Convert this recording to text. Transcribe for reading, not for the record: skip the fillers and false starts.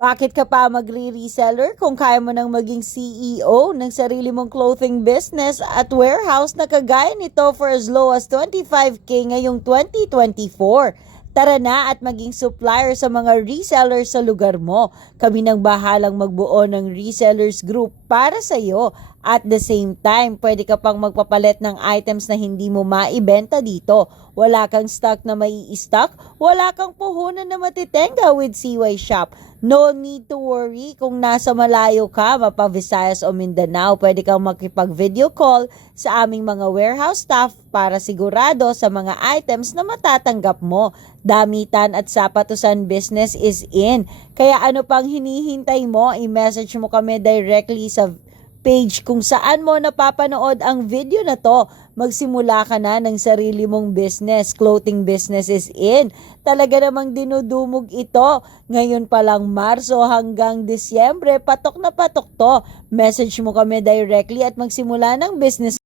Bakit ka pa magre-reseller kung kaya mo nang maging CEO ng sarili mong clothing business at warehouse na kagaya nito for as low as 25K ngayong 2024? Tara na at maging supplier sa mga resellers sa lugar mo. Kami nang bahalang magbuo ng resellers group para sa iyo. At the same time, pwede ka pang magpapalit ng items na hindi mo maibenta dito. Wala kang stock na mai-stock, wala kang puhunan na matitenga with CY Shop. No need to worry kung nasa malayo ka, mapa Visayas o Mindanao, pwede kang makipag-video call sa aming mga warehouse staff para sigurado sa mga items na matatanggap mo. Damitan at sapatusan business is in. Kaya ano pang hinihintay mo, i-message mo kami directly sa page kung saan mo napapanood ang video na to. Magsimula ka na ng sarili mong business. Clothing business is in. Talaga namang dinudumog ito. Ngayon pa lang Marso hanggang Disyembre, patok na patok to. Message mo kami directly at magsimula ng business